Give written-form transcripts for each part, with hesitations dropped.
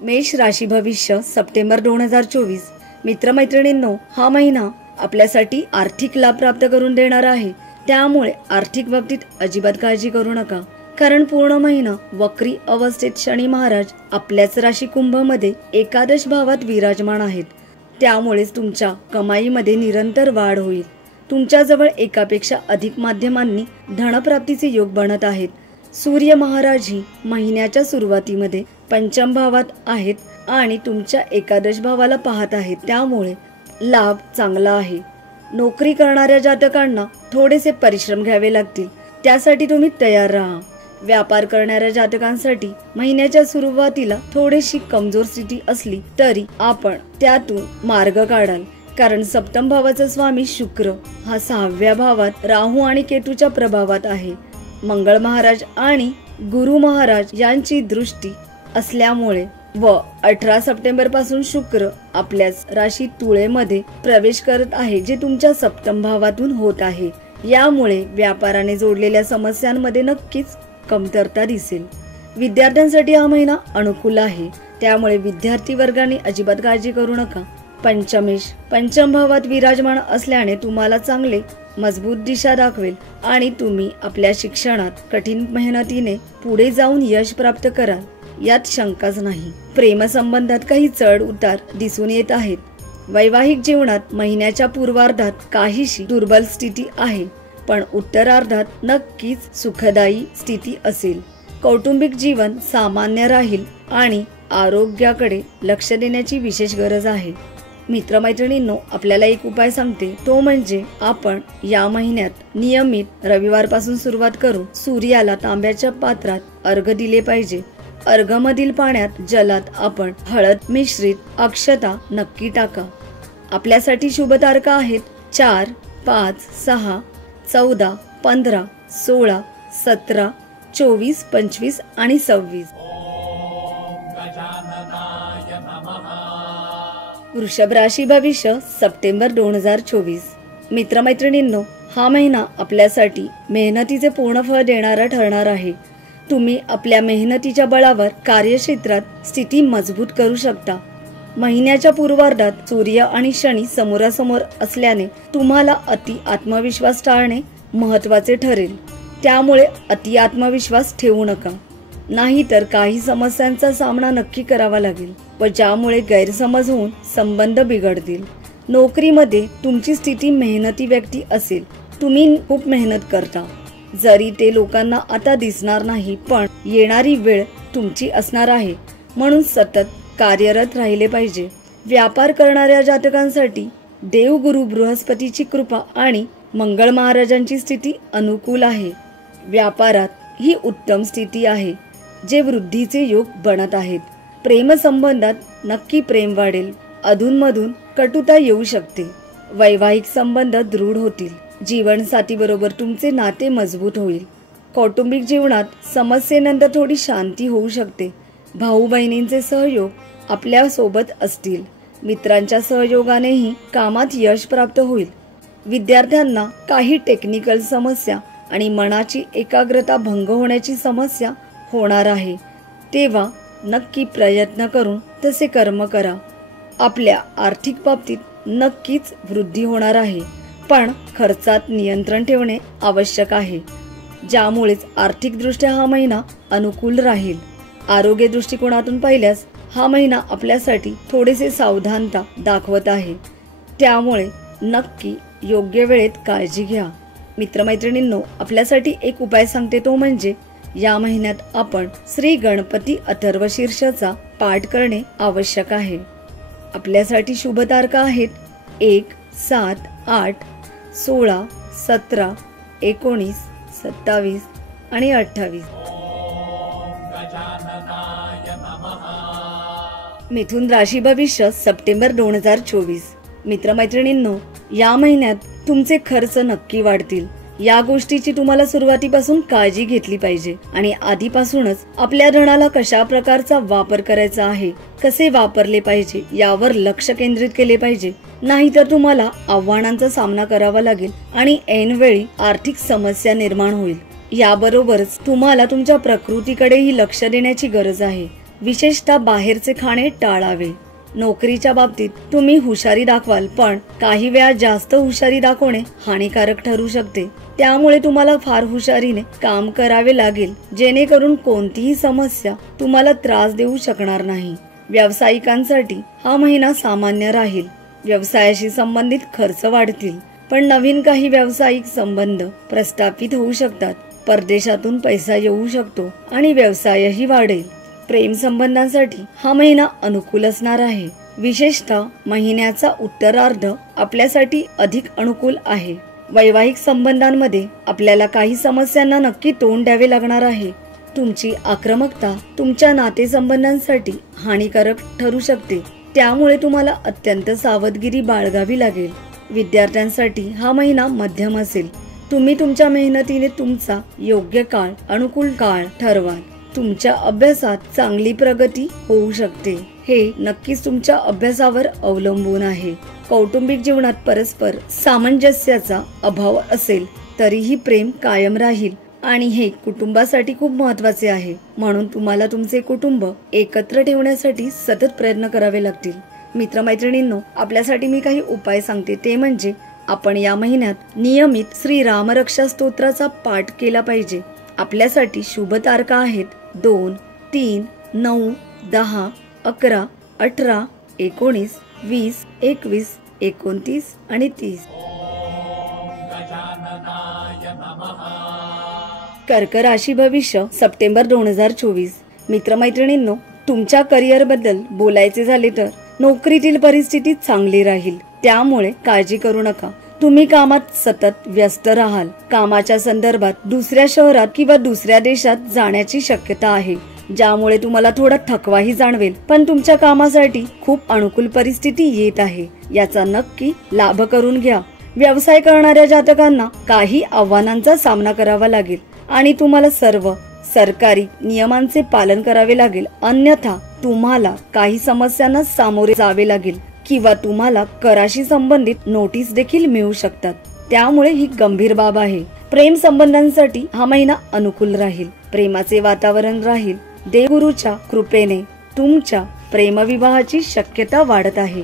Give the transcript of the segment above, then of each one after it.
मेष राशी भविष्य सप्टेंबर 2024। मित्रमैत्रिणींनो, हा महिना आपल्यासाठी आर्थिक लाभ प्राप्त करून देणार आहे। त्यामुळे आर्थिक बाबतीत अजिबात काळजी करू नका, कारण पूर्ण महिना वक्री अवस्थेत शनी महाराज आपल्याच राशी कुंभ मध्ये एकादश भावात विराजमान आहेत। त्यामुळेच तुमच्या कमाईमध्ये निरंतर वाढ होईल। तुमच्याजवळ एकापेक्षा अधिक माध्यमांनी धनप्राप्तीचे योग बनत आहेत। सूर्य महाराज ही महिन्याच्या सुरुवातीमध्ये पंचम भावात आहेत आणि तुमच्या एकादश भावाला पाहत आहेत। त्यामुळे लाभ चांगला आहे। नोकरी करणाऱ्या जातकांना थोडेसे परिश्रम घ्यावे लागतील, त्यासाठी तुम्ही तयार राहा। व्यापार करणाऱ्या जातकांसाठी महिन्याच्या सुरुवातीला थोडीशी कमजोर स्थिती असली तरी आपण त्यातून मार्ग काढाल, कारण सप्तम भावाचा स्वामी शुक्र हा 6व्या भावात राहू आणि केतूच्या प्रभावात आहे। मंगळ महाराज आणि गुरु महाराज यांची दृष्टी असल्यामुळे व 18 सप्टेंबर पासून शुक्र आपल्याच राशी तुळेमध्ये प्रवेश करत आहे, जे तुमच्या सप्तम भावातून होत आहे। यामुळे व्यापाराने जोडलेल्या समस्यांमध्ये नक्कीच कमतरता दिसेल। विद्यार्थ्यांसाठी हा महिना अनुकूल आहे, त्यामुळे विद्यार्थी वर्गाने अजिबात काळजी करू नका। पंचमेश पंचम भावात विराजमान असल्याने तुम्हाला चांगले मजबूत दिशा दाखवेल आणि तुम्ही आपल्या शिक्षणात कठीण मेहनतीने पुढे जाऊन यश प्राप्त कराल, यात शंकाच नाही। प्रेम संबंधात काही चढ उतार दिसून येत आहेत। वैवाहिक जीवनात महिन्याच्या पूर्वार्धात काहीशी दुर्बल स्थिती आहे, पण उत्तरार्धात नक्कीच सुखदायी स्थिती असेल। कौटुंबिक जीवन सामान्य राहील आणि आरोग्याकडे लक्ष देण्याची विशेष गरज आहे। मित्रमैत्रिणींनो, आपल्याला एक उपाय सांगते, तो म्हणजे आपण या महिन्यात नियमित रविवारपासून सुरुवात करू सूर्याला तांब्याच्या पात्रात अर्घ दिले पाहिजे। अर्घमधील पाण्यात जलात आपण हळद मिश्रित अक्षता नक्की टाका। आपल्यासाठी शुभ तारखा आहेत 4, 5, 6, 14, 15, 16, 17, 24, 25 आणि 26। वृषभ राशी भविष्य सप्टेंबर 2024। मित्रमैत्रिणींनो, हा महिना आपल्यासाठी मेहनतीचे पूर्ण फळ देणारा ठरणार आहे। तुम्ही आपल्या मेहनतीच्या बळावर कार्यक्षेत्रात स्थिती मजबूत करू शकता। महिन्याच्या पूर्वार्धात सूर्य आणि शनी समोरासमोर असल्याने तुम्हाला अति आत्मविश्वास टाळणे महत्त्वाचे ठरेल। त्यामुळे अति आत्मविश्वास ठेवू नका, नाहीतर काही समस्यांचा सामना नक्की करावा लागेल व ज्यामुळे गैरसमज होऊन संबंध बिघडतील। नोकरीमध्ये तुमची स्थिती मेहनती व्यक्ती असेल, तुम्ही खूप मेहनत करता, जरी ते लोकांना आता दिसणार नाही, पण येणारी वेळ तुमची असणार आहे, म्हणून सतत कार्यरत राहिले पाहिजे। व्यापार करणाऱ्या जातकांसाठी देवगुरु बृहस्पतीची कृपा आणि मंगळ महाराजांची स्थिती अनुकूल आहे। व्यापारात ही उत्तम स्थिती आहे, जे वृद्धीचे योग बनत आहेत। प्रेम संबंधात नक्की प्रेम वाढेल, अधूनमधून कटुता येऊ शकते। वैवाहिक संबंध दृढ होतील, जीवनसाथी बरोबर तुमचे नाते मजबूत होईल। कौटुंबिक जीवनात समस्येनंतर थोडी शांती होऊ शकते। भाऊ बहिणींचे सहयोग आपल्या सोबत असतील। मित्रांच्या सहयोगानेही कामात यश प्राप्त होईल। विद्यार्थ्यांना काही टेक्निकल समस्या आणि मनाची एकाग्रता भंग होण्याची समस्या होणार आहे, तेव्हा नक्की प्रयत्न करून तसे कर्म करा। आपल्या आर्थिक बाबतीत नक्कीच वृद्धी होणार आहे, पण खर्चात नियंत्रण ठेवणे आवश्यक आहे, ज्यामुळेच आर्थिकदृष्ट्या हा महिना अनुकूल राहील। आरोग्य दृष्टिकोनातून पाहिल्यास हा महिना आपल्यासाठी थोडेसे सावधानता दाखवत आहे, त्यामुळे नक्की योग्य वेळेत काळजी घ्या। मित्रमैत्रिणींनो, आपल्यासाठी एक उपाय सांगते, तो म्हणजे या महिन्यात आपण श्री गणपती अथर्व शीर्षाचा पाठ करणे आवश्यक आहे। आपल्यासाठी शुभ तारखा आहेत 1, 7, 8, 16, 17, 19, 27 आणि 28। मिथुन राशी भविष्य सप्टेंबर 2024। मित्रमैत्रिणींनो, या महिन्यात तुमचे खर्च नक्की वाढतील। या गोष्टीची तुम्हाला सुरुवातीपासून काळजी घेतली पाहिजे आणि आधीपासूनच आपल्या धनाला कशा प्रकारचा वापर करायचा आहे, कसे वापरले पाहिजे यावर लक्ष केंद्रित केले पाहिजे, नाहीतर तुम्हाला आव्हानांचा सामना करावा लागेल आणि ऐनवेळी आर्थिक समस्या निर्माण होईल। याबरोबरच तुम्हाला तुमच्या प्रकृतीकडेही लक्ष देण्याची गरज आहे. विशेषतः बाहेरचे खाणे टाळावे. नोकरीच्या बाबतीत तुम्ही हुशारी दाखवाल, पण काही वेळा जास्त हुशारी दाखवणे हानिकारक ठरू शकते. त्यामुळे तुम्हाला फार हुशारीने काम करावे लागेल, जेणेकरून कोणतीही समस्या तुम्हाला त्रास देऊ शकणार नाही. व्यावसायिकांसाठी हा महिना सामान्य राहील. व्यवसायाशी संबंधित खर्च वाढतील, पण नवीन काही व्यावसायिक संबंध प्रस्थापित होऊ शकतात. परदेशातून पैसा येऊ शकतो आणि व्यवसायही वाढेल. प्रेम संबंधांसाठी हा महिना अनुकूल असणार आहे. विशेषतः महिन्याचा उत्तरार्ध आपल्यासाठी अधिक अनुकूल आहे. वैवाहिक संबंधांमध्ये आपल्याला काही समस्यांना नक्की तोंड द्यावे लागणार आहे. तुमची आक्रमकता तुमच्या नातेसंबंधांसाठी हानिकारक ठरू शकते, त्यामुळे तुम्हाला अत्यंत सावधगिरी बाळगावी लागेल. विद्यार्थ्यांसाठी हा महिना मध्यम असेल. तुम्ही तुमच्या मेहनतीने तुमचा योग्य काळ, अनुकूल काळ ठरवाल. तुमच्या अभ्यासात चांगली प्रगती होऊ शकते. हे नक्कीच तुमच्या अभ्यासावर अवलंबून आहे. कौटुंबिक जीवनात परस्पर सामंजस्याचा अभाव असेल तरीही प्रेम कायम राहील आणि हे कुटुंबासाठी खूप महत्त्वाचे आहे. म्हणून तुम्हाला तुमचे कुटुंब एकत्र ठेवण्यासाठी सतत प्रयत्न करावे लागतील. मित्रमैत्रिणींनो, आपल्यासाठी मी काही उपाय सांगते. ते म्हणजे आपण या महिन्यात नियमित श्री रामरक्षा स्तोत्राचा पाठ केला पाहिजे. आपल्यासाठी शुभ तारखा आहेत 2, 3, 9, 10, 11, 18, 19, 20, 21, 29 आणि 30. कर्क राशी भविष्य सप्टेंबर 2024. मित्रमैत्रिणींनो, तुमच्या करिअर बद्दल बोलायचे झाले तर नोकरीतील परिस्थिती चांगली राहील, त्यामुळे काळजी करू नका. तुम्ही कामात सतत व्यस्त राहाल. कामाच्या संदर्भात दुसऱ्या शहरात किंवा दुसऱ्या देशात जाण्याची शक्यता आहे, ज्यामुळे तुम्हाला थोडा थकवाही जाणवेल. पण तुमच्या कामासाठी खूप अनुकूल परिस्थिती येत आहे, याचा नक्की लाभ करून घ्या. व्यवसाय करणाऱ्या जातकांना काही आव्हानांचा सामना करावा लागेल आणि तुम्हाला सर्व सरकारी नियमांचे पालन करावे लागेल. अन्यथा तुम्हाला काही समस्यांना सामोरे जावे लागेल किंवा तुम्हाला कराशी संबंधित नोटीस देखील मिळू शकतात. त्यामुळे ही गंभीर बाब आहे. प्रेम संबंधांसाठी हा महिना अनुकूल राहील. प्रेमाचे वातावरण राहील. देवगुरूच्या कृपेने तुमच्या प्रेमविवाहाची शक्यता वाढत आहे.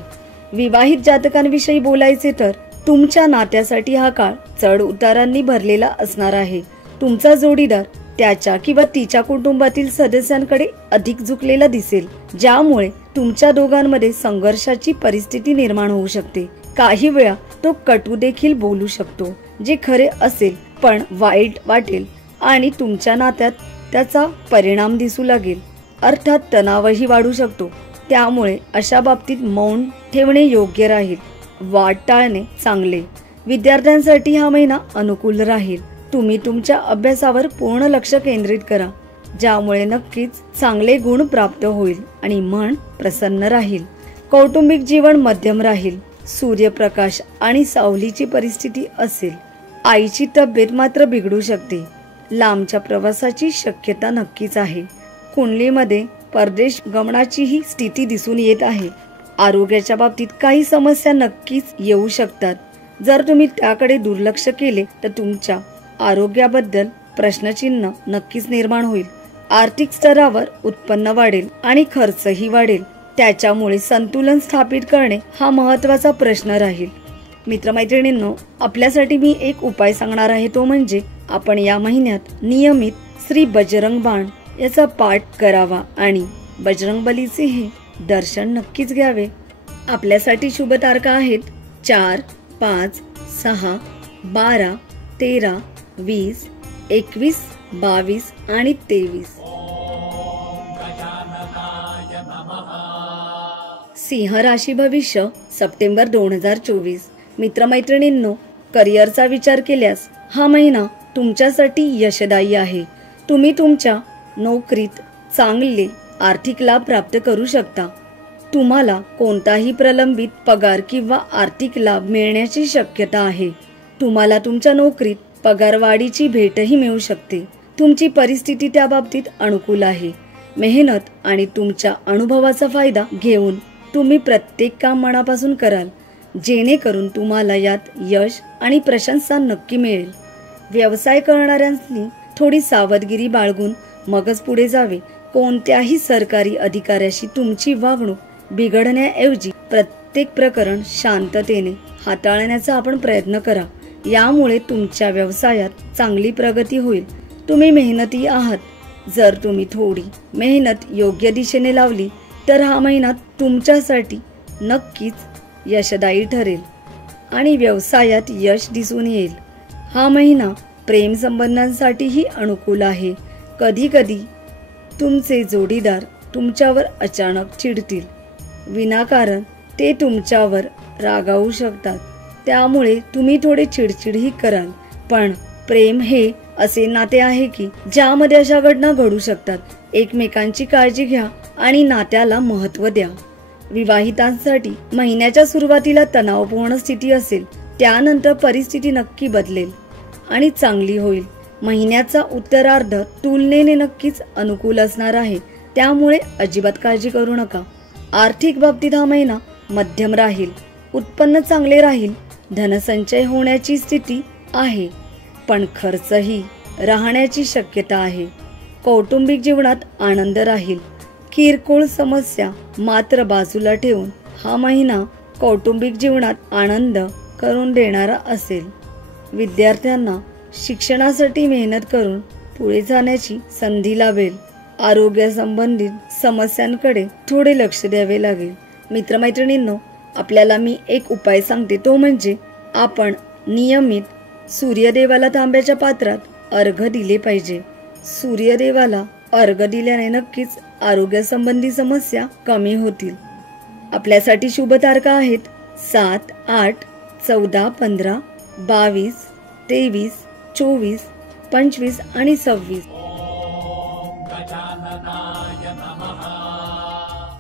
विवाहित जातकांविषयी बोलायचे तर तुमच्या नात्यासाठी हा काळ चढ उतारांनी भरलेला असणार आहे. तुमचा जोडीदार त्याच्या किंवा तिच्या कुटुंबातील सदस्यांकडे अधिक झुकलेला दिसेल, ज्यामुळे तुमच्या दोघांमध्ये संघर्षाची परिस्थिती निर्माण होऊ शकते. काही वेळा तो कटू देखील बोलू शकतो, जे खरे असेल पण वाईट वाटेल आणि तुमच्या नात्यात त्याचा परिणाम दिसू लागेल. अर्थात तणावही वाढू शकतो. त्यामुळे अशा बाबतीत मौन ठेवणे योग्य राहील. वाद टाळणे चांगले. विद्यार्थ्यांसाठी हा महिना अनुकूल राहील. तुम्ही तुमच्या अभ्यासावर पूर्ण लक्ष केंद्रित करा, ज्यामुळे नक्कीच चांगले गुण प्राप्त होईल आणि मन प्रसन्न राहील. कौटुंबिक जीवन मध्यम राहील. सूर्यप्रकाश आणि सावलीची परिस्थिती असेल. आईची तब्येत मात्र बिघडू शकते. लांबच्या प्रवासाची शक्यता नक्कीच आहे. कुंडलीमध्ये परदेश गमनाचीही स्थिती दिसून येत आहे. आरोग्याच्या बाबतीत काही समस्या नक्कीच येऊ शकतात. जर तुम्ही त्याकडे दुर्लक्ष केले तर तुमच्या आरोग्याबद्दल प्रश्नचिन्ह नक्कीच निर्माण होईल. आर्थिक स्तरावर उत्पन्न वाढेल आणि खर्चही वाढेल. त्याच्यामुळे संतुलन स्थापित करणे हा महत्त्वाचा प्रश्न राहील. मित्रमैत्रिणींनो, आपल्यासाठी मी एक उपाय सांगणार आहे. तो म्हणजे आपण या महिन्यात नियमित श्री बजरंग बाण याचा पाठ करावा आणि बजरंगबलीचे हे दर्शन नक्कीच घ्यावे. आपल्यासाठी शुभ तारखा आहेत 4, 5, 6, 12, 13, 20, 21, 22 आणि 23. सिंह राशी भविष्य सप्टेंबर 2024. मित्रमैत्रिणींनो, करिअरचा विचार केल्यास हा महिना तुमच्यासाठी यशदायी आहे. तुम्ही तुमच्या नोकरीत चांगले आर्थिक लाभ प्राप्त करू शकता. तुम्हाला कोणताही प्रलंबित पगार किंवा आर्थिक लाभ मिळण्याची शक्यता आहे. तुम्हाला तुमच्या नोकरीत पगारवाढीची भेटही मिळू शकते. तुमची परिस्थिती त्या बाबतीत अनुकूल आहे. मेहनत आणि तुमच्या अनुभवाचा फायदा घेऊन तुम्ही प्रत्येक काम मनापासून कराल, जेणेकरून तुम्हाला यात यश आणि प्रशंसा नक्की मिळेल. व्यवसाय करणाऱ्यांनी थोडी सावधगिरी बाळगून मगच पुढे जावे. कोणत्याही सरकारी अधिकाऱ्याशी तुमची वागणूक बिघडण्याऐवजी प्रत्येक प्रकरण शांततेने हाताळण्याचा आपण प्रयत्न करा. यामुळे तुमच्या व्यवसायात चांगली प्रगती होईल. तुम्ही मेहनती आहात. जर तुम्ही थोडी मेहनत योग्य दिशेने लावली तर हा महिना तुमच्यासाठी नक्कीच यशदायी ठरेल आणि व्यवसायात यश दिसून येईल. हा महिना प्रेम संबंधांसाठीही अनुकूल आहे. कधी कधी तुमचे जोडीदार तुमच्यावर अचानक चिडतील. विनाकारण ते तुमच्यावर रागावू शकतात. त्यामुळे तुम्ही थोडे चिडचिडही कराल. पण प्रेम हे असे नाते आहे की ज्यामध्ये अशा घटना घडू शकतात. एकमेकांची काळजी घ्या आणि नात्याला महत्त्व द्या. विवाहितांसाठी महिन्याच्या सुरुवातीला तणावपूर्ण स्थिती असेल. त्यानंतर परिस्थिती नक्की बदलेल आणि चांगली होईल. महिन्याचा उत्तरार्ध तुलनेने नक्कीच अनुकूल असणार आहे. त्यामुळे अजिबात काळजी करू नका. आर्थिक बाबतीत हा महिना मध्यम राहील. उत्पन्न चांगले राहील. धनसंचय होण्याची स्थिती आहे, पण खर्चही राहण्याची शक्यता आहे. कौटुंबिक जीवनात आनंद राहील. किरकोळ समस्या मात्र बाजूला ठेवून हा महिना कौटुंबिक जीवनात आनंद करून देणारा असेल. विद्यार्थ्यांना शिक्षणासाठी मेहनत करून पुढे जाण्याची संधी लाभेल. आरोग्यासंबंधित समस्यांकडे थोडे लक्ष द्यावे लागेल. मित्रमैत्रिणींनो, आपल्याला मी एक उपाय सांगते, तो म्हणजे आपण नियमित सूर्यदेवाला तांब्याच्या पात्रात अर्घ्य दिले पाहिजे. सूर्यदेवाला अर्घ्य दिल्याने नक्कीच आरोग्यासंबंधी समस्या कमी होतील. आपल्यासाठी शुभ तारखा आहेत 7, 8, 14, 15, 22, 23, 24, 25 आणि 26.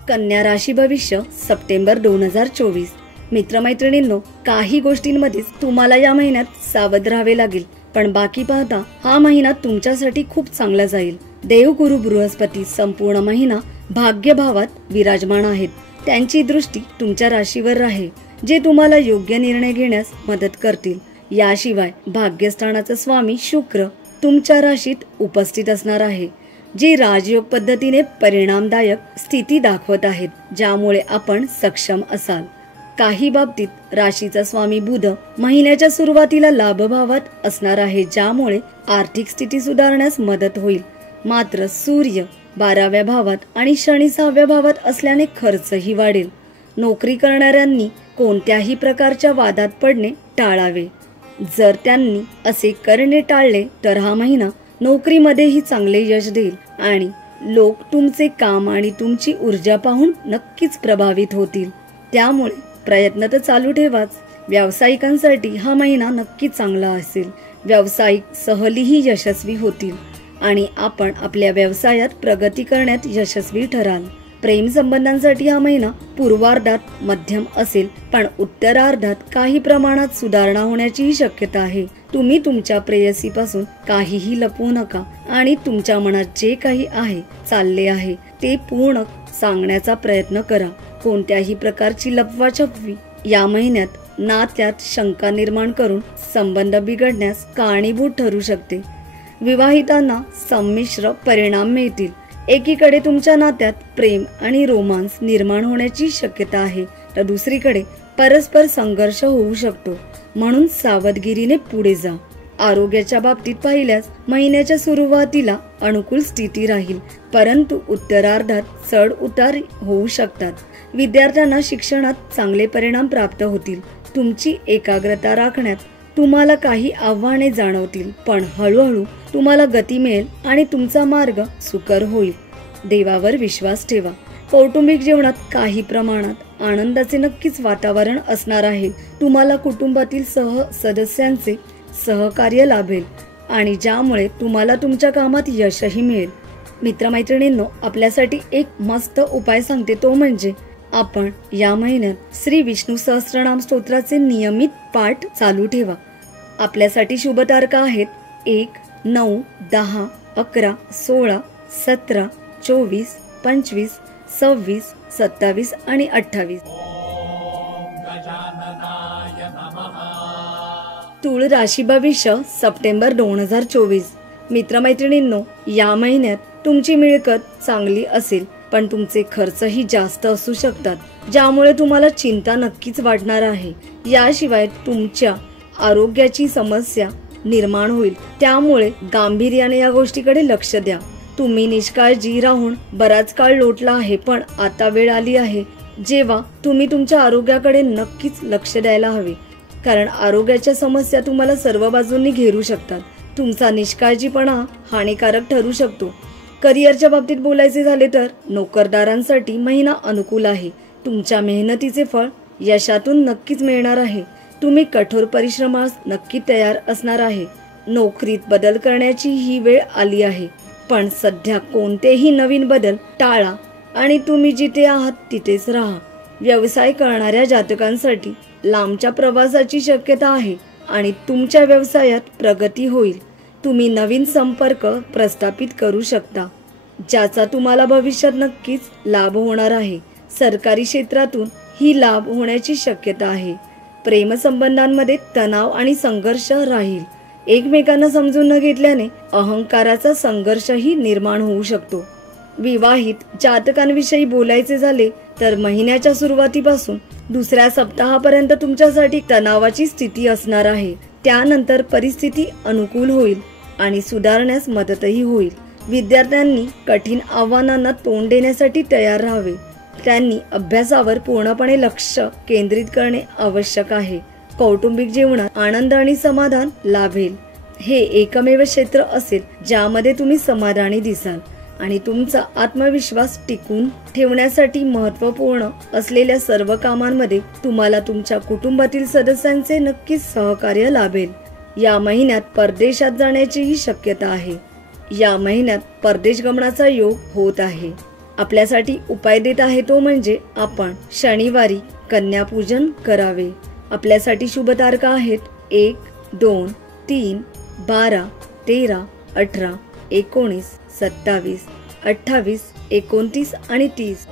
कन्या राशी भविष्य सप्टेंबर 2024. मित्रमैत्रिणींनो, काही गोष्टींमध्ये तुम्हाला या महिन्यात सावध राहावे लागेल, पण बाकी पाहता हा महिना तुमच्यासाठी खूप चांगला जाईल. देवगुरु बृहस्पती संपूर्ण महिना भाग्यभावात विराजमान आहेत. त्यांची दृष्टी तुमच्या राशीवर आहे, जे तुम्हाला योग्य निर्णय घेण्यास मदत करतील. याशिवाय भाग्यस्थानाचा स्वामी शुक्र तुमच्या राशीत उपस्थित असणार आहे, जे राजयोग पद्धतीने परिणामदायक स्थिती दाखवत आहेत, ज्यामुळे आपण सक्षम असाल. काही बाबतीत राशीचा स्वामी बुध महिन्याच्या सुरुवातीला लाभभावात असणार आहे, ज्यामुळे आर्थिक स्थिती सुधारण्यास मदत होईल. मात्र सूर्य 12व्या भावात आणि शनी 6व्या भावात असल्याने खर्चही वाढेल. नोकरी करणाऱ्यांनी कोणत्याही प्रकारच्या वादात पडणे टाळावे. जर त्यांनी असे करणे टाळले तर हा महिना नोकरीमध्येही चांगले यश देईल आणि लोक तुमचे काम आणि तुमची ऊर्जा पाहून नक्कीच प्रभावित होतील. त्यामुळे प्रयत्न तर चालू ठेवाच. व्यावसायिकांसाठी हा महिना नक्की चांगला असेल. व्यावसायिक सहलीही यशस्वी होतील आणि आपण आपल्या व्यवसायात प्रगती करण्यात यशस्वी ठराल. प्रेम संबंधांसाठी हा महिना पूर्वार्धात मध्यम असेल, पण उत्तरार्धात काही प्रमाणात सुधारणा होण्याचीही शक्यता आहे. तुम्ही तुमच्या प्रेयसीपासून काहीही लपवू नका आणि तुमच्या मनात जे काही आहे चालले आहे ते पूर्ण सांगण्याचा प्रयत्न करा. कोणत्याही प्रकारची लपवाछपवी या महिन्यात नात्यात शंका निर्माण करून संबंध बिघडण्यास कारणीभूत ठरू शकते. विवाहितांना संमिश्र परिणाम मिळतील. एकीकडे तुमच्या नात्यात प्रेम आणि रोमांस निर्माण होण्याची शक्यता आहे, तर दुसरीकडे परस्पर संघर्ष होऊ शकतो. म्हणून सावधगिरीने पुढे जा. आरोग्याच्या बाबतीत पाहिल्यास महिन्याच्या सुरुवातीला अनुकूल स्थिती राहील, परंतु उत्तरार्धात चढ उतार होऊ शकतात. विद्यार्थ्यांना शिक्षणात चांगले परिणाम प्राप्त होतील. तुमची एकाग्रता राखण्यात तुम्हाला काही आव्हाने जाणवतील, पण हळूहळू तुम्हाला गती मिळेल आणि तुमचा मार्ग सुकर होईल. देवावर विश्वास ठेवा. कौटुंबिक जीवनात काही प्रमाणात आनंदाचे नक्कीच वातावरण असणार आहे. तुम्हाला कुटुंबातील सदस्यांचे सहकार्य लाभेल आणि ज्यामुळे तुम्हाला तुमच्या कामात यशही मिळेल. मित्रमैत्रिणींनो, आपल्यासाठी एक मस्त उपाय सांगते, तो म्हणजे आपण या महिन्यात श्री विष्णू सहस्त्रनाम स्तोत्राचे नियमित पाठ चालू ठेवा. आपल्यासाठी शुभ तारखा आहेत 1, 9, 10, 11, 16, 17, 24, 25, 26, 27 आणि 28. तूळ राशी भविष्य सप्टेंबर 2024. मित्रमैत्रिणींनो, या महिन्यात तुमची मिळकत चांगली असेल, पण तुमचे खर्चही जास्त असू शकतात, ज्यामुळे तुम्हाला चिंता नक्कीच वाटणार आहे. याशिवाय तुमच्या आरोग्याची समस्या निर्माण होईल, त्यामुळे गांभीर्याने या गोष्टीकडे लक्ष द्या. तुम्ही निष्काळजी राहून बराच काळ लोटला आहे, पण आता वेळ आली आहे जेव्हा तुम्ही तुमच्या आरोग्याकडे नक्कीच लक्ष द्यायला हवे, कारण आरोग्याच्या समस्या तुम्हाला सर्व बाजूंनी घेरू शकतात. तुमचा निष्काळजीपणा हानिकारक ठरू शकतो. करिअरच्या बाबतीत बोलायचे झाले तर नोकरदारांसाठी महिना अनुकूल आहे. तुमच्या मेहनतीचे फळ यशातून नक्कीच मिळणार आहे. तुम्ही कठोर परिश्रमास नक्की तयार असणार आहे. नोकरीत बदल करण्याची ही वेळ आली आहे, पण सध्या कोणतेही नवीन बदल टाळा आणि तुम्ही जिथे आहात तिथेच राहा. व्यवसाय करणाऱ्या जातकांसाठी लांबच्या प्रवासाची शक्यता आहे आणि तुमच्या व्यवसायात प्रगती होईल. तुम्ही नवीन संपर्क प्रस्थापित करू शकता, ज्याचा तुम्हाला भविष्यात नक्कीच लाभ होणार आहे. सरकारी क्षेत्रातून ही लाभ होण्याची शक्यता आहे. प्रेमसंबंधांमध्ये तणाव आणि संघर्ष राहील. एकमेकांना समजून न घेतल्याने अहंकाराचा संघर्षही निर्माण होऊ शकतो. विवाहित जातकांविषयी बोलायचे झाले तर महिन्याच्या सुरुवातीपासून दुसऱ्या सप्ताहापर्यंत तुमच्यासाठी तणावाची स्थिती असणार आहे. त्यानंतर परिस्थिती अनुकूल होईल आणि सुधारण्यास मदतही होईल. विद्यार्थ्यांनी कठीण आव्हानांना तोंड देण्यासाठी तयार राहावे. त्यांनी अभ्यासावर पूर्णपणे लक्ष केंद्रित करणे आवश्यक आहे. कौटुंबिक जीवनात आनंद आणि समाधान लाभेल. हे एकमेव क्षेत्र असेल ज्यामध्ये तुम्ही समाधानी दिसाल आणि तुमचा आत्मविश्वास टिकून ठेवण्यासाठी महत्त्वपूर्ण असलेल्या सर्व कामांमध्ये तुम्हाला तुमच्या कुटुंबातील सदस्यांचे नक्कीच सहकार्य लाभेल. या महिन्यात परदेशात जाण्याचीही शक्यता आहे. या महिन्यात परदेश गमनाचा योग होत आहे. आपल्यासाठी उपाय देत आहे तो म्हणजे आपण शनिवारी कन्यापूजन करावे. आपल्यासाठी शुभ तारखा आहेत 1, 2, 3, 12, 13, 18, 19, 27, 28, 29 आणि 30.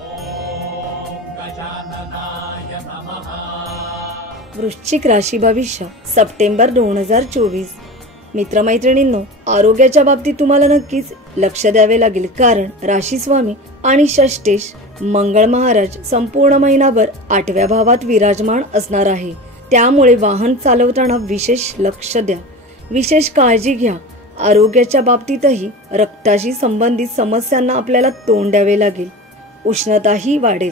वृश्चिक राशी भविष्य सप्टेंबर 2024. मित्रमैत्रिणींनो, आरोग्याच्या बाबतीत तुम्हाला नक्कीच लक्ष द्यावे लागेल, कारण राशी स्वामी आणि षष्टेश मंगळ महाराज संपूर्ण महिनाभर 8व्या भावात विराजमान असणार आहे. त्यामुळे वाहन चालवताना विशेष लक्ष द्या, विशेष काळजी घ्या. आरोग्याच्या बाबतीतही रक्ताशी संबंधित समस्यांना आपल्याला तोंड द्यावे लागेल. उष्णताही वाढेल.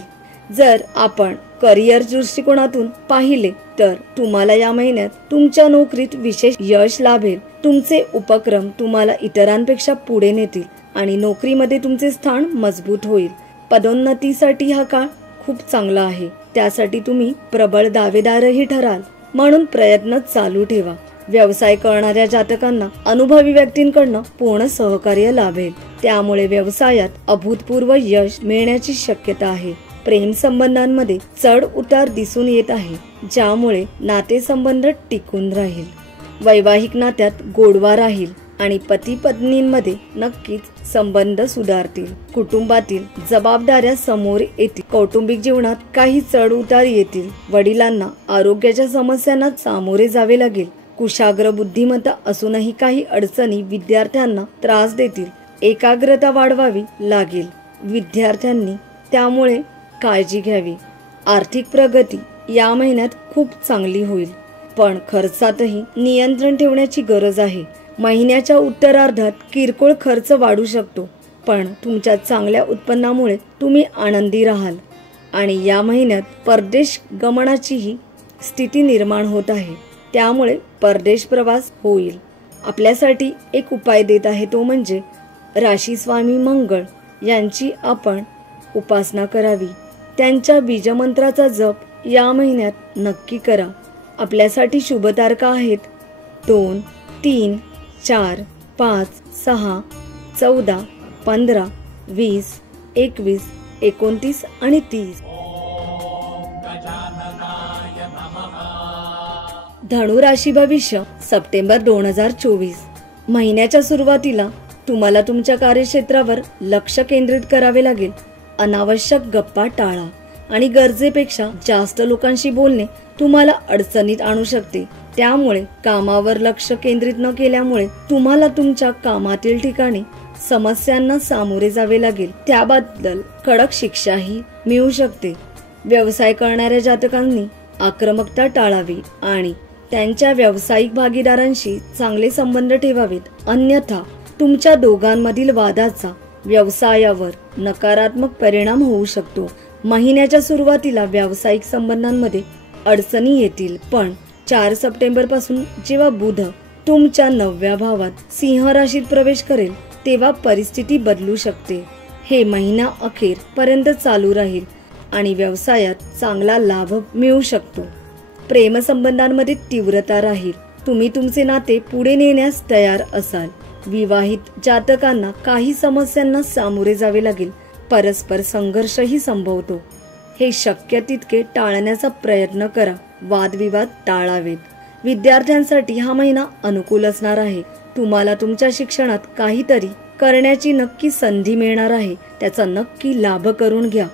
जर आपण करिअर दृष्टिकोनातून पाहिले तर तुम्हाला या महिन्यात तुमच्या नोकरीत विशेष यश लाभेल. तुमचे उपक्रम तुम्हाला इतरांपेक्षा पुढे नेतील आणि नोकरीमध्ये तुमचे स्थान मजबूत होईल. पदोन्नतीसाठी हा काळ खूप चांगला आहे. त्यासाठी तुम्ही प्रबळ दावेदारही ठराल, म्हणून प्रयत्न चालू ठेवा. व्यवसाय करणाऱ्या जातकांना अनुभवी व्यक्तींकडून पूर्ण सहकार्य लाभेल. त्यामुळे व्यवसायात अभूतपूर्व यश मिळण्याची शक्यता आहे. प्रेम संबंधांमध्ये चढ उतार दिसून येत आहे, ज्यामुळे नातेसंबंध टिकून राहील. वैवाहिक नात्यात गोडवा राहील आणि पती पत्नींमध्ये नक्कीच संबंध सुधारतील. कुटुंबातील जबाबदाऱ्या समोर येतील. कौटुंबिक जीवनात काही चढ उतार येतील. वडिलांना आरोग्याच्या समस्यांना सामोरे जावे लागेल. कुशाग्र बुद्धिमत्ता असूनही काही अडचणी विद्यार्थ्यांना त्रास देतील. एकाग्रता वाढवावी लागेल विद्यार्थ्यांनी, त्यामुळे काळजी घ्यावी. आर्थिक प्रगती या महिन्यात खूप चांगली होईल, पण खर्चातही नियंत्रण ठेवण्याची गरज आहे. महिन्याच्या उत्तरार्धात किरकोळ खर्च वाढू शकतो, पण तुमच्या चांगल्या उत्पन्नामुळे तुम्ही आनंदी राहाल. आणि या महिन्यात परदेश गमनाचीही स्थिती निर्माण होत आहे, त्यामुळे परदेश प्रवास होईल. आपल्यासाठी एक उपाय देत आहे तो म्हणजे राशी स्वामी मंगळ यांची आपण उपासना करावी. त्यांच्या बीजमंत्राचा जप या महिन्यात नक्की करा. आपल्यासाठी शुभ तारखा आहेत 2, 3, 4, 5, 6, 14, 15, 20, 21, 29 आणि 30. धनु राशी भविष्य सप्टेंबर 2024. महिन्याच्या सुरुवातीला तुम्हाला तुमच्या कार्यक्षेत्रावर लक्ष केंद्रित करावे लागेल. अनावश्यक गप्पा टाळा. आणि गरजेपेक्षा जास्त लोकांशी बोलणे तुम्हाला अडचणीत आणू शकते. त्यामुळे कामावर लक्ष केंद्रित न केल्यामुळे तुम्हाला तुमच्या कामातील ठिकाणी समस्यांना सामोरे जावे लागेल. त्याबद्दल कडक शिक्षाही मिळू शकते. व्यवसाय करणाऱ्या जातकांनी आक्रमकता टाळावी आणि त्यांच्या व्यावसायिक भागीदारांशी चांगले संबंध ठेवावेत. अन्यथा तुमच्या दोघांमधील वादाचा व्यवसायावर नकारात्मक परिणाम होऊ शकतो. महिन्याच्या सुरुवातीला व्यावसायिक संबंधांमध्ये अडचणी येतील, पण 4 सप्टेंबर पासून जेव्हा बुध तुमच्या 9व्या भावात सिंह राशीत प्रवेश करेल तेव्हा परिस्थिती बदलू शकते. हे महिना अखेर पर्यंत चालू राहील आणि व्यवसायात चांगला लाभ मिळू शकतो. प्रेमसंबंधांमध्ये तीव्रता राहील. तुम्ही तुमचे नाते पुढे नेण्यास तयार असाल. विवाहित जातकांना काही समस्यांना सामोरे जावे लागेल. परस्पर संघर्षही संभवतो. हे शक्य तितके टाळण्याचा प्रयत्न करा. वादविवाद टाळावेत. विद्यार्थ्यांसाठी हा महिना अनुकूल असणार आहे. तुम्हाला तुमच्या शिक्षणात काहीतरी करण्याची नक्की संधी मिळणार आहे. त्याचा नक्की लाभ करून घ्या.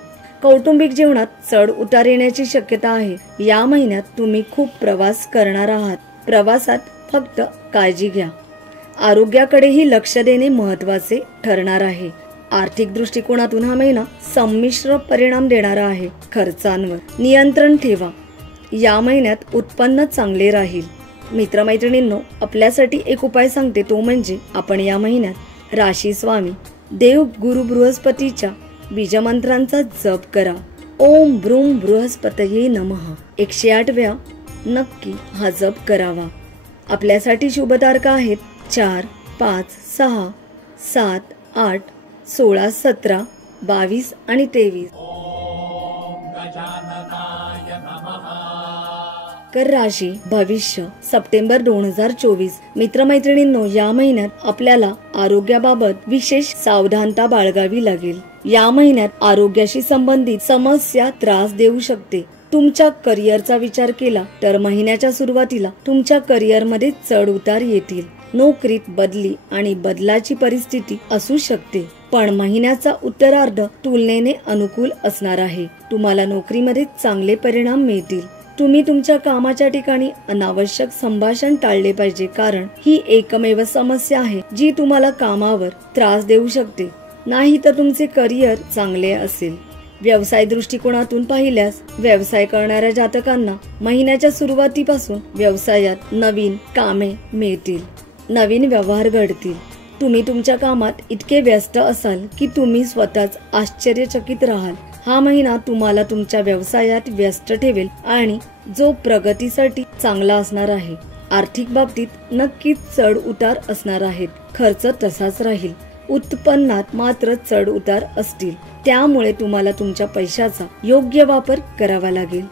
कौटुंबिक जीवनात चढ उतार येण्याची शक्यता आहे. या महिन्यात तुम्ही खूप प्रवास करणार आहात. प्रवासात फक्त काळजी घ्या. आरोग्याकडेही लक्ष देणे महत्त्वाचे ठरणार आहे. आर्थिक दृष्टिकोनातून हा महिना संमिश्र परिणाम देणारा आहे. खर्चांवर नियंत्रण ठेवा. या महिन्यात उत्पन्न चांगले राहील. मित्रमैत्रिणींनो, आपल्यासाठी एक उपाय सांगते, तो म्हणजे आपण या महिन्यात राशी स्वामी देव गुरु बृहस्पतीच्या बीजमंत्रांचा जप करा. ओम ब्रूम बृहस्पतये नमः 108 वेळा नक्की हा जप करावा. आपल्यासाठी शुभ तारखा आहेत 4, 5, 6, 7, 8, 16, 17, 22 आणि 23. कर राशी भविष्य सप्टेंबर 2024. मित्रमैत्रिणींनो, या महिन्यात आपल्याला आरोग्याबाबत विशेष सावधानता बाळगावी लागेल. या महिन्यात आरोग्याशी संबंधित समस्या त्रास देऊ शकते. तुमच्या करिअरचा विचार केला तर महिन्याच्या सुरुवातीला तुमच्या करिअरमध्ये चढ उतार येतील. नोकरीत बदली आणि बदलाची परिस्थिती असू शकते, पण महिन्याचा उत्तरार्ध तुलनेने अनुकूल असणार आहे. तुम्हाला नोकरीमध्ये चांगले परिणाम मिळतील. तुम्ही तुमच्या कामाच्या ठिकाणी अनावश्यक संभाषण टाळले पाहिजे, कारण ही एकमेव समस्या आहे जी तुम्हाला कामावर त्रास देऊ शकते. नाही तर तुमचे करिअर चांगले असेल. व्यवसाय दृष्टिकोनातून पाहिल्यास व्यवसाय करणाऱ्या जातकांना महिन्याच्या सुरुवातीपासून व्यवसायात नवीन कामे मिळतील. नवीन व्यवहार घडतील. तुम्ही तुमच्या कामात इतके व्यस्त असाल की तुम्ही स्वतःच आश्चर्यचकित राहाल. हा महिना तुम्हाला तुमच्या व्यवसायात व्यस्त ठेवेल आणि जो प्रगतीसाठी चांगला असणार आहे. आर्थिक बाबतीत नक्कीच चढ उतार असणार आहेत. खर्च तसाच राहील. उत्पन्नात मात्र चढ उतार असतील. त्यामुळे तुम्हाला तुमच्या पैशाचा योग्य वापर करावा लागेल.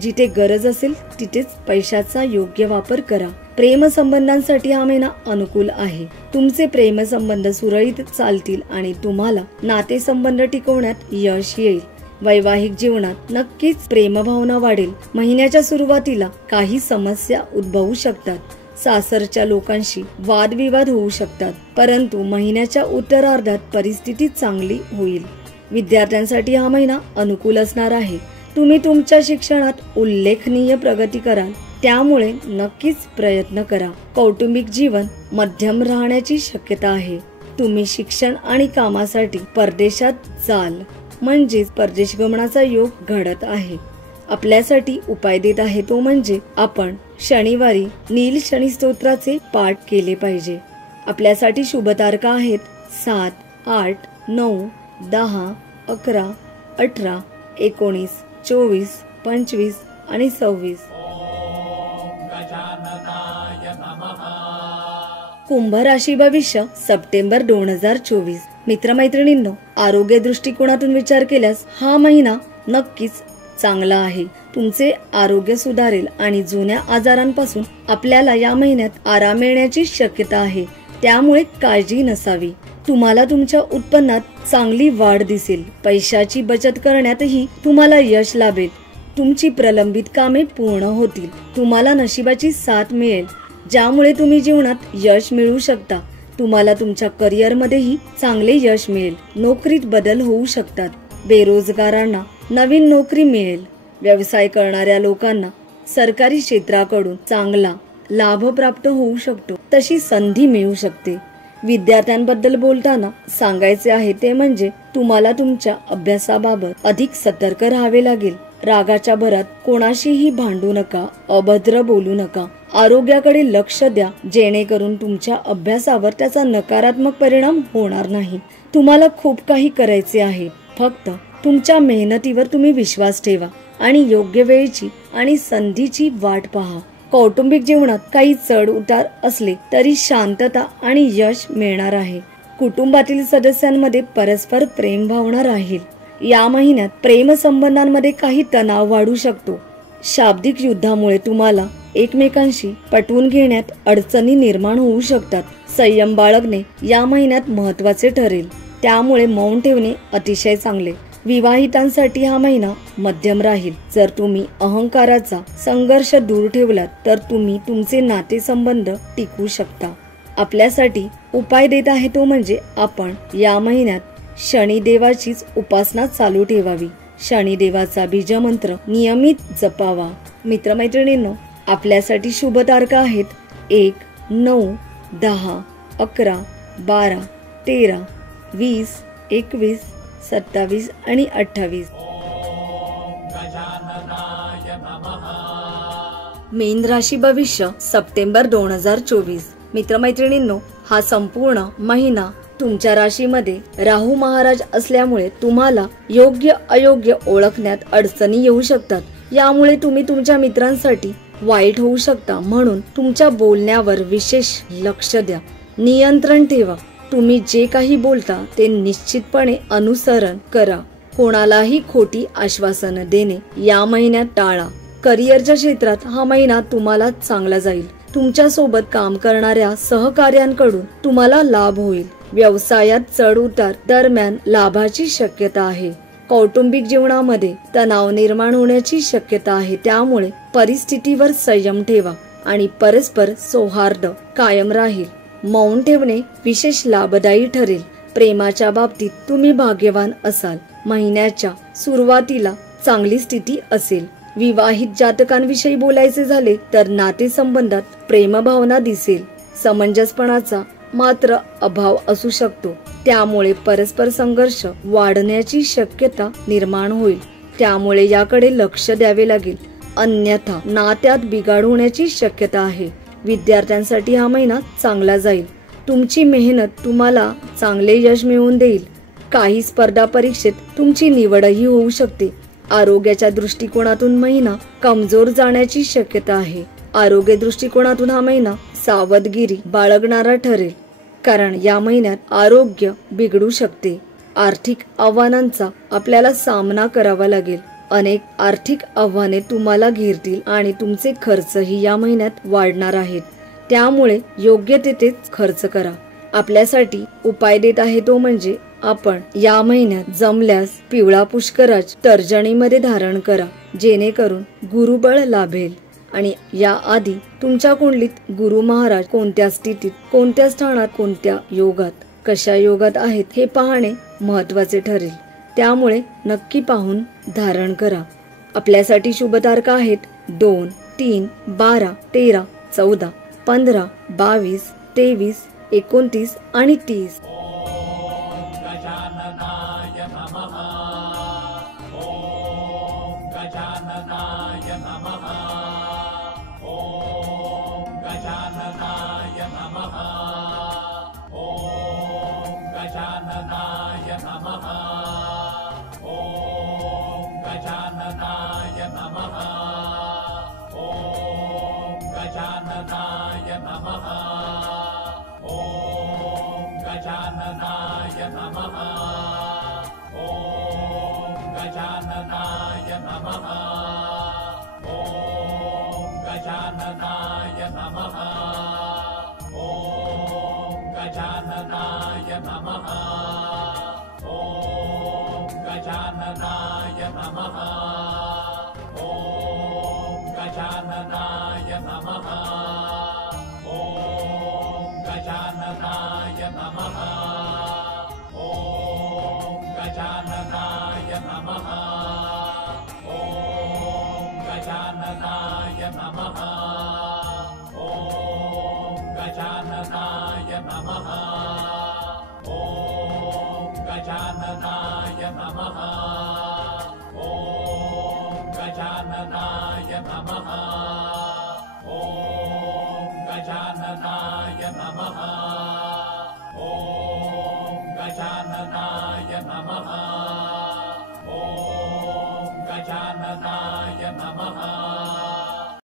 जिथे गरज असेल तिथेच पैशाचा योग्य वापर करा. प्रेम संबंधांसाठी हा महिना अनुकूल आहे. तुमचे प्रेम संबंध सुरळीत चालतील आणि तुम्हाला नातेसंबंध टिकवण्यात यश येईल. वैवाहिक जीवनात नक्कीच प्रेमभावना वाढेल. महिन्याच्या सुरुवातीला काही समस्या उद्भवू शकतात. सासरच्या लोकांशी वादविवाद होऊ शकतात, परंतु महिन्याच्या उत्तरार्धात परिस्थिती चांगली होईल. विद्यार्थ्यांसाठी हा महिना अनुकूल असणार आहे. तुम्ही तुमच्या शिक्षणात उल्लेखनीय प्रगती कराल, त्यामुळे नक्कीच प्रयत्न करा. कौटुंबिक जीवन मध्यम राहण्याची शक्यता आहे. तुम्ही शिक्षण आणि कामासाठी परदेशात जाल, म्हणजेच परदेश गमनाचा योग घडत आहे. आपल्यासाठी उपाय देत आहे तो म्हणजे आपण शनिवारी नील शनी स्तोत्राचे पाठ केले पाहिजे. आपल्यासाठी शुभ तारखा आहेत 7, 8, 9, 10, 11, 18, 19, 24, 25 आणि 26. कुंभ राशी भविष्य सप्टेंबर 2024. मित्रमैत्रिणींनो, आरोग्य दृष्टिकोनातून विचार केल्यास हा महिना नक्कीच चांगला आहे. तुमचे आरोग्य सुधारेल आणि जुन्या आजारांपासून आपल्याला या महिन्यात आराम मिळण्याची शक्यता आहे. त्यामुळे काळजी नसावी. तुम्हाला तुमच्या उत्पन्नात चांगली वाढ दिसेल. पैशाची बचत करण्यातही तुम्हाला यश लाभेल. तुमची प्रलंबित कामे पूर्ण होतील. तुम्हाला नशिबाची साथ मिळेल, ज्यामुळे तुम्ही जीवनात यश मिळवू शकता. तुम्हाला तुमच्या करिअर मध्येही चांगले यश मिळेल. नोकरीत बदल होऊ शकतात. बेरोजगारांना नवीन नोकरी मिळेल. व्यवसाय करणाऱ्या लोकांना सरकारी क्षेत्राकडून चांगला लाभ प्राप्त होऊ शकतो, तशी संधी मिळू शकते. विद्यार्थ्यांबद्दल बोलताना सांगायचे आहे ते म्हणजे तुम्हाला तुमच्या अभ्यासाबाबत अधिक सतर्क राहावे लागेल. रागाच्या भरात कोणाशीही भांडू नका, अभद्र बोलू नका. आरोग्याकडे लक्ष द्या, जेणेकरून तुमच्या अभ्यासावर त्याचा नकारात्मक परिणाम होणार नाही. तुम्हाला खूप काही करायचे आहे, फक्त तुमच्या मेहनतीवर तुम्ही विश्वास ठेवा आणि योग्य वेळेची आणि संधीची वाट पहा. कौटुंबिक जीवनात काही चढ उतार असले तरी शांतता आणि यश मिळणार आहे. कुटुंबातील सदस्यांमध्ये परस्पर प्रेम भावना राहील. या महिन्यात प्रेम संबंधांमध्ये काही तणाव वाढू शकतो. शाब्दिक युद्धामुळे तुम्हाला एकमेकांशी पटवून घेण्यात अडचणी निर्माण होऊ शकतात. संयम बाळगणे या महिन्यात महत्त्वाचे ठरेल, त्यामुळे मौन ठेवणे अतिशय चांगले. विवाहितांसाठी हा महिना मध्यम राहील. जर तुम्ही अहंकाराचा संघर्ष दूर ठेवलात तर तुम्ही तुमचे नातेसंबंध टिकवू शकता. आपल्यासाठी उपाय देत आहे तो म्हणजे आपण या महिन्यात शनिदेवाचीच उपासना चालू ठेवावी. शनिदेवाचा बीजमंत्र नियमित जपावा. मित्रमैत्रिणींनो, आपल्यासाठी शुभ तारखा आहेत 1, 9, 10, 11, 12, 13, 20, 21, 27 आणि 28. मीन राशी भविष्य सप्टेंबर 2024. मित्रमैत्रिणींनो, हा संपूर्ण महिना तुमच्या राशीमध्ये राहू महाराज असल्यामुळे तुम्हाला योग्य अयोग्य ओळखण्यात अडचणी येऊ शकतात. यामुळे तुम्ही तुमच्या मित्रांसाठी वाईट होऊ शकता, म्हणून तुमच्या बोलण्यावर विशेष लक्ष द्या. नियंत्रण ठेवा. तुम्ही जे काही बोलता ते निश्चितपणे अनुसरण करा. कोणालाही खोटी आश्वासनं देणे या महिन्यात टाळा. करिअरच्या क्षेत्रात हा महिना तुम्हाला चांगला जाईल. तुमच्या सोबत काम करणाऱ्या सहकार्यांकडून तुम्हाला लाभ होईल. व्यवसायात चढ उतार दरम्यान लाभाची शक्यता आहे. कौटुंबिक जीवनामध्ये तणाव निर्माण होण्याची शक्यता आहे, त्यामुळे परिस्थितीवर संयम ठेवा आणि परस्पर सौहार्द कायम राहील. मौन ठेवणे विशेष लाभदायी ठरेल. प्रेमाच्या बाबतीत तुम्ही भाग्यवान असाल. महिन्याच्या सुरुवातीला चांगली स्थिती असेल. विवाहित जातकांविषयी बोलायचे झाले तर नातेसंबंधात प्रेमभावना दिसेल. समंजसपणाचा मात्र अभाव असू शकतो, त्यामुळे परस्पर संघर्ष वाढण्याची शक्यता निर्माण होईल. त्यामुळे याकडे लक्ष द्यावे लागेल, अन्यथा नात्यात बिघाड होण्याची शक्यता आहे. विद्यार्थ्यांसाठी हा महिना चांगला जाईल. तुमची मेहनत तुम्हाला चांगले यश मिळवून देईल. काही स्पर्धा परीक्षेत तुमची निवडही होऊ शकते. आरोग्याच्या दृष्टिकोनातून महिना कमजोर जाण्याची शक्यता आहे. आरोग्य दृष्टिकोनातून हा महिना सावधगिरी बाळगणारा ठरेल, कारण या महिन्यात आरोग्य बिघडू शकते. आर्थिक आव्हानांचा आपल्याला सामना करावा लागेल. अनेक आर्थिक आव्हाने तुम्हाला घेरतील आणि तुमचे खर्चही या महिन्यात वाढणार आहेत. त्यामुळे योग्य तेथेच खर्च करा. आपल्यासाठी उपाय देत आहे तो म्हणजे आपण या महिन्यात जमल्यास पिवळा पुष्कराज तर्जनीमध्ये धारण करा, जेणेकरून गुरुबळ लाभेल. आणि या आधी तुमच्या कुंडलीत गुरु महाराज कोणत्या स्थितीत, कोणत्या स्थानात, कोणत्या योगात, कशा योगात आहेत हे पाहणे महत्वाचे ठरेल. त्यामुळे नक्की पाहून धारण करा. आपल्यासाठी शुभ तारखा आहेत 2, 3, 12, 13, 14, 15, 22, 23, 29 आणि 30. गजाननाय नमः। ॐ गजाननाय नमः। ॐ गजाननाय नमः। ॐ गजाननाय नमः। ॐ गजाननाय नमः। ॐ गजाननाय नमः। ॐ गजाननाय नमः। ॐ गजाननाय नमः।